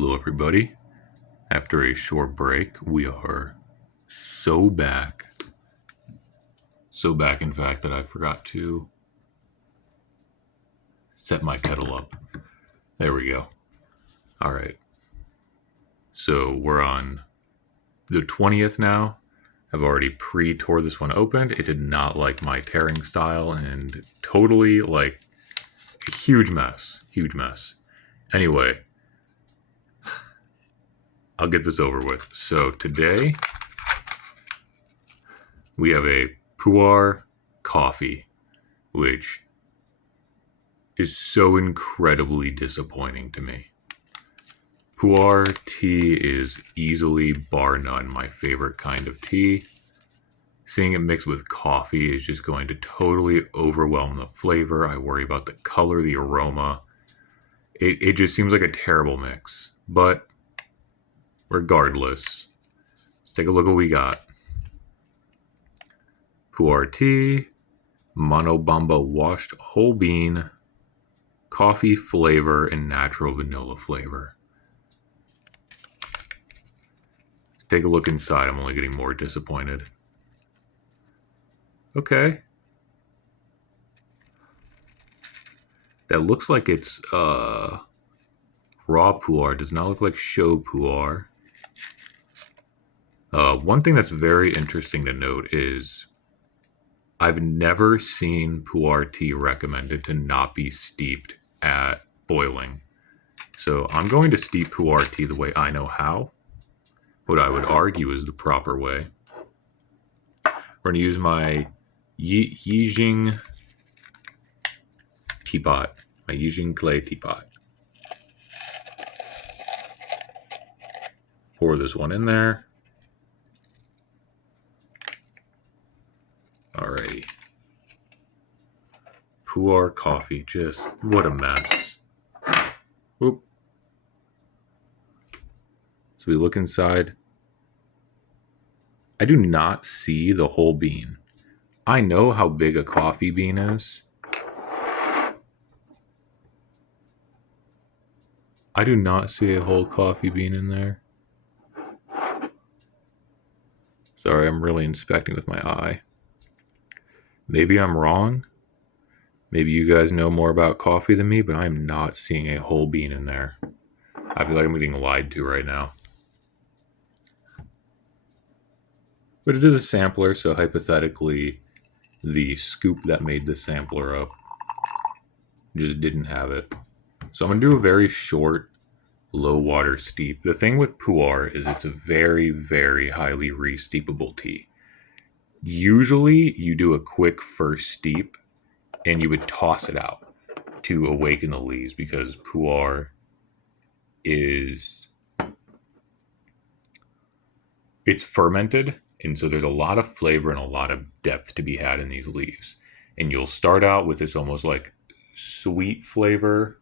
Hello, everybody. After a short break, we are so back. So back, in fact, that I forgot to set my kettle up. There we go. All right. So we're on the 20th now. I've already pre-tore this one open. It did not like my tearing style and totally like a huge mess. Huge mess. Anyway, I'll get this over with. So today we have a Pu'er coffee, which is so incredibly disappointing to me. Pu'er tea is easily, bar none, my favorite kind of tea. Seeing it mixed with coffee is just going to totally overwhelm the flavor. I worry about the color, the aroma. It just seems like a terrible mix. But regardless, let's take a look at what we got. Pu'er tea, Monobamba washed whole bean, coffee flavor, and natural vanilla flavor. Let's take a look inside. I'm only getting more disappointed. Okay. That looks like it's raw pu'er. Does not look like show pu'er. One thing that's very interesting to note is I've never seen pu'er tea recommended to not be steeped at boiling. So I'm going to steep pu'er tea the way I know how. What I would argue is the proper way. We're going to use my Yijing teapot, my Yijing clay teapot. Pour this one in there. Alrighty. Pu'er coffee, just what a mess. Whoop. So we look inside. I do not see the whole bean. I know how big a coffee bean is. I do not see a whole coffee bean in there. Sorry, I'm really inspecting with my eye. Maybe I'm wrong. Maybe you guys know more about coffee than me, but I'm not seeing a whole bean in there. I feel like I'm getting lied to right now. But it is a sampler, so hypothetically, the scoop that made the sampler up just didn't have it. So I'm going to do a very short, low water steep. The thing with pu'er is it's a very, very highly re-steepable tea. Usually, you do a quick first steep, and you would toss it out to awaken the leaves because pu'er is it's fermented, and so there's a lot of flavor and a lot of depth to be had in these leaves. And you'll start out with this almost like sweet flavor.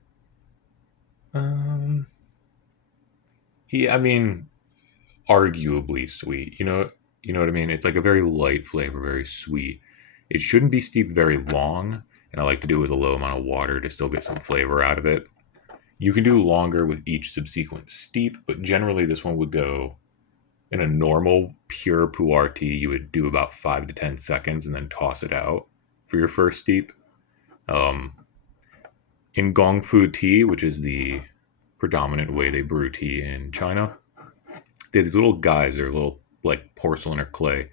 Yeah, I mean, arguably sweet. You know what I mean? It's like a very light flavor, very sweet. It shouldn't be steeped very long, and I like to do it with a low amount of water to still get some flavor out of it. You can do longer with each subsequent steep, but generally this one would go in a normal pure pu'er tea. You would do about 5 to 10 seconds and then toss it out for your first steep. In Gongfu tea, which is the predominant way they brew tea in China, they have these little guys. They're little like porcelain or clay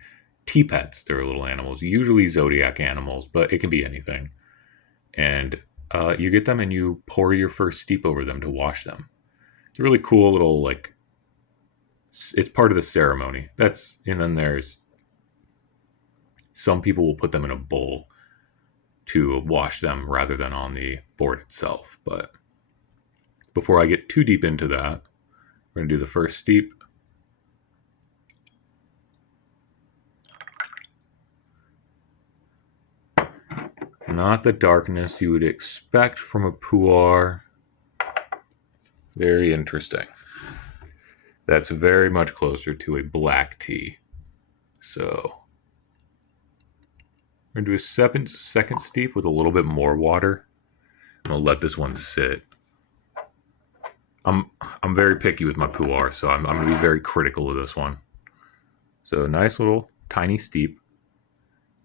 tea pets. They're little animals, usually zodiac animals, but it can be anything. And you get them and you pour your first steep over them to wash them. It's a really cool little like. It's part of the ceremony. And then there's some people will put them in a bowl to wash them rather than on the board itself. But before I get too deep into that, we're going to do the first steep. Not the darkness you would expect from a pu'er. Very interesting. That's very much closer to a black tea. So we're going to do a second steep with a little bit more water. I'm going to let this one sit. I'm I'm very picky with my pu'er, so I'm going to be very critical of this one. So nice little tiny steep.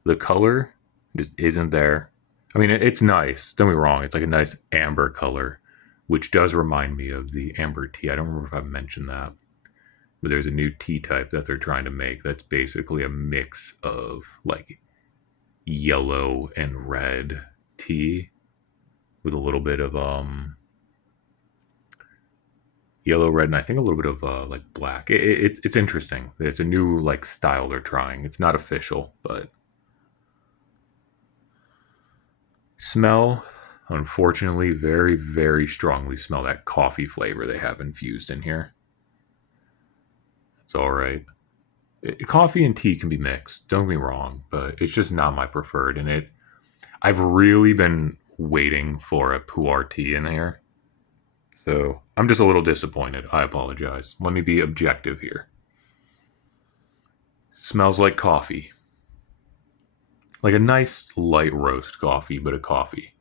The color just isn't there. I mean, it's nice. Don't get me wrong. It's like a nice amber color, which does remind me of the amber tea. I don't remember if I mentioned that, but there's a new tea type that they're trying to make that's basically a mix of like yellow and red tea with a little bit of yellow, red, and I think a little bit of like black. It's interesting. It's a new like style they're trying. It's not official, but smell. Unfortunately, very strongly smell that coffee flavor they have infused in here. It's all right. Coffee and tea can be mixed. Don't get me wrong, but it's just not my preferred. And I've really been waiting for a pu'er tea in here, so I'm just a little disappointed. I apologize. Let me be objective here. Smells like coffee. Like a nice light roast coffee, but a coffee.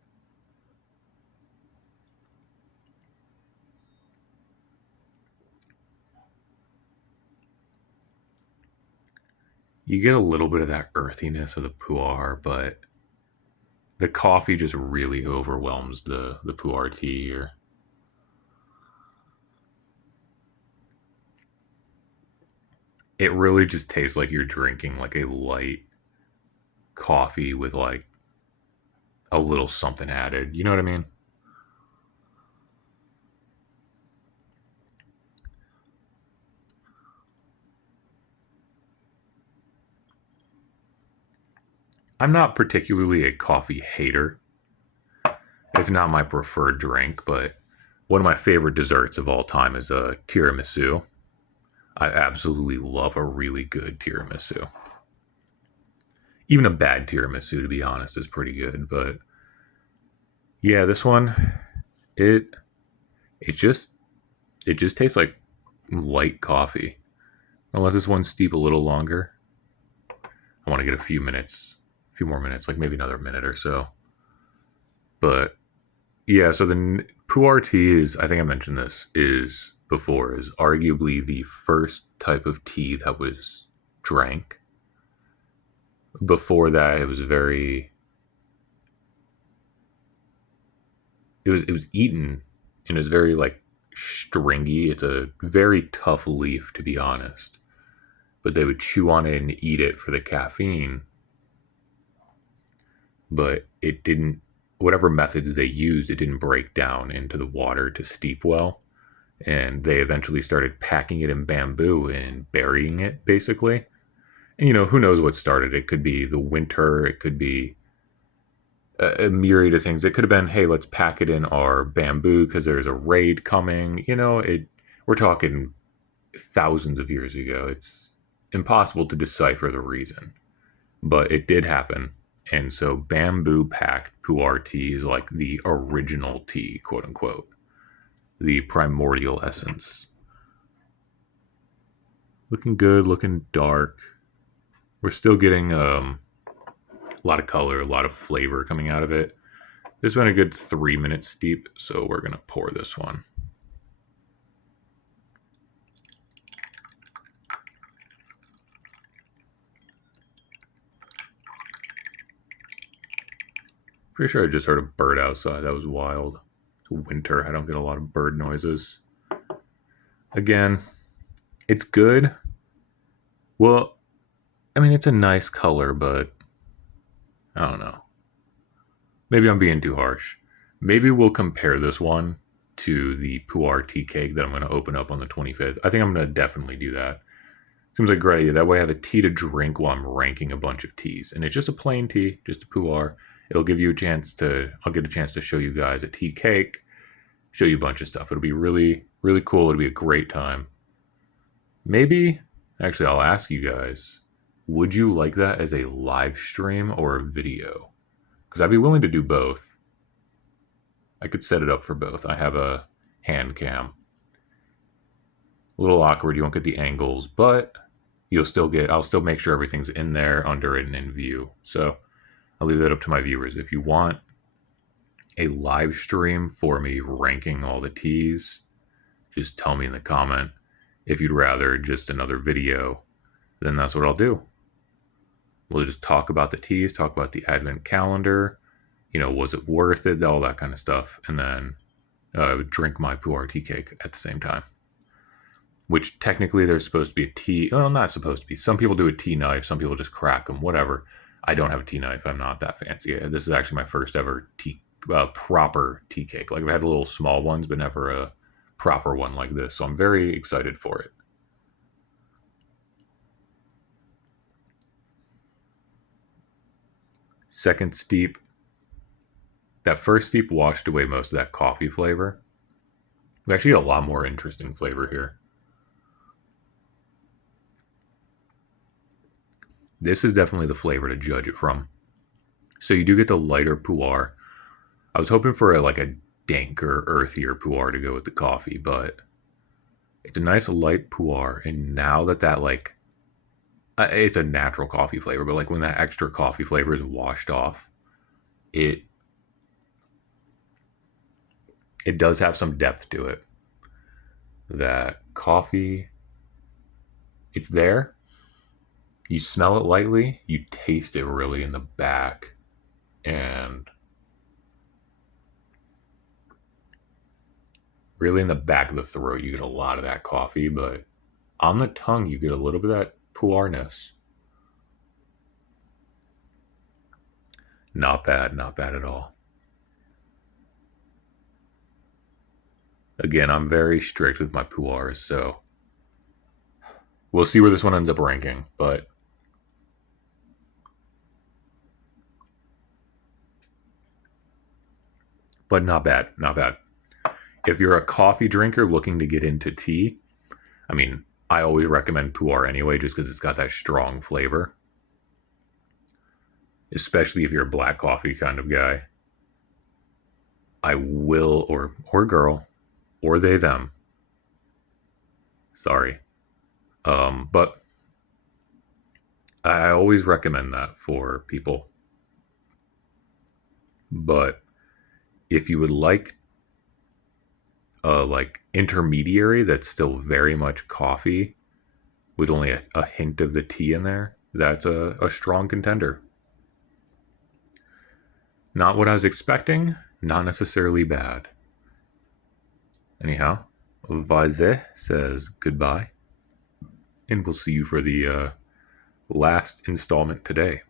You get a little bit of that earthiness of the pu'er, but the coffee just really overwhelms the pu'er tea here. It really just tastes like you're drinking like a light coffee with like a little something added. You know what I mean? I'm not particularly a coffee hater. It's not my preferred drink, but one of my favorite desserts of all time is a tiramisu. I absolutely love a really good tiramisu. Even a bad tiramisu, to be honest, is pretty good. But yeah, this one, it it just it just tastes like light coffee. Unless this one steep a little longer, I want to get a few more minutes, like maybe another minute or so. But yeah, so the pu'er tea is, I think I mentioned this, is before, is arguably the first type of tea that was drank. Before that, it was eaten, and it was very like stringy. It's a very tough leaf, to be honest. But they would chew on it and eat it for the caffeine, but it didn't, whatever methods they used, it didn't break down into the water to steep well. And they eventually started packing it in bamboo and burying it, basically. And who knows what started? It could be the winter, it could be a myriad of things. It could have been, hey, let's pack it in our bamboo because there's a raid coming. We're talking thousands of years ago. It's impossible to decipher the reason, but it did happen. And so bamboo packed pu'er tea is like the original tea, quote unquote, the primordial essence. Looking good, looking dark. We're still getting a lot of color, a lot of flavor coming out of it. This has been a good 3 minutes steep, so we're going to pour this one. Pretty sure I just heard a bird outside. That was wild. It's winter. I don't get a lot of bird noises. Again, it's good. Well, I mean, it's a nice color, but I don't know. Maybe I'm being too harsh. Maybe we'll compare this one to the pu'er tea cake that I'm going to open up on the 25th. I think I'm going to definitely do that. Seems like a great idea. That way I have a tea to drink while I'm ranking a bunch of teas. And it's just a plain tea, just a pu'er. It'll give you a chance to, I'll get a chance to show you guys a tea cake, show you a bunch of stuff. It'll be really, really cool. It'll be a great time. Maybe, actually, I'll ask you guys, would you like that as a live stream or a video? Because I'd be willing to do both. I could set it up for both. I have a hand cam. A little awkward, you won't get the angles, but I'll still make sure everything's in there, under it, and in view. So I'll leave that up to my viewers. If you want a live stream for me ranking all the teas, just tell me in the comment if you'd rather just another video. Then that's what I'll do. We'll just talk about the teas, talk about the Advent calendar, was it worth it, all that kind of stuff, and then drink my pu'er tea cake at the same time. Which technically there's supposed to be a tea. Well, not supposed to be. Some people do a tea knife. Some people just crack them. Whatever. I don't have a tea knife. I'm not that fancy. This is actually my first ever proper tea cake. Like I've had little small ones, but never a proper one like this. So I'm very excited for it. Second steep. That first steep washed away most of that coffee flavor. We actually get a lot more interesting flavor here. This is definitely the flavor to judge it from. So you do get the lighter pu'er. I was hoping for a danker, earthier pu'er to go with the coffee, but it's a nice light pu'er. And now that it's a natural coffee flavor, but like when that extra coffee flavor is washed off, it does have some depth to it. That coffee, it's there. You smell it lightly, you taste it really in the back, and really in the back of the throat, you get a lot of that coffee, but on the tongue, you get a little bit of that pu'erness. Not bad, not bad at all. Again, I'm very strict with my pu'ers, so we'll see where this one ends up ranking, but not bad, not bad. If you're a coffee drinker looking to get into tea, I mean, I always recommend pu'er anyway, just because it's got that strong flavor. Especially if you're a black coffee kind of guy. I will, or girl, or they them. Sorry, but I always recommend that for people. But if you would like intermediary that's still very much coffee with only a hint of the tea in there, that's a strong contender. Not what I was expecting, not necessarily bad. Anyhow, Vaze says goodbye, and we'll see you for the last installment today.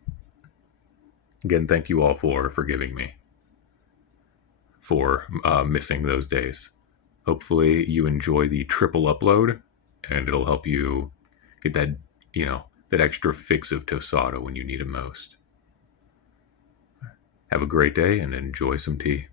Again, thank you all for forgiving me for missing those days. Hopefully, you enjoy the triple upload, and it'll help you get that extra fix of tostada when you need it most. Have a great day and enjoy some tea.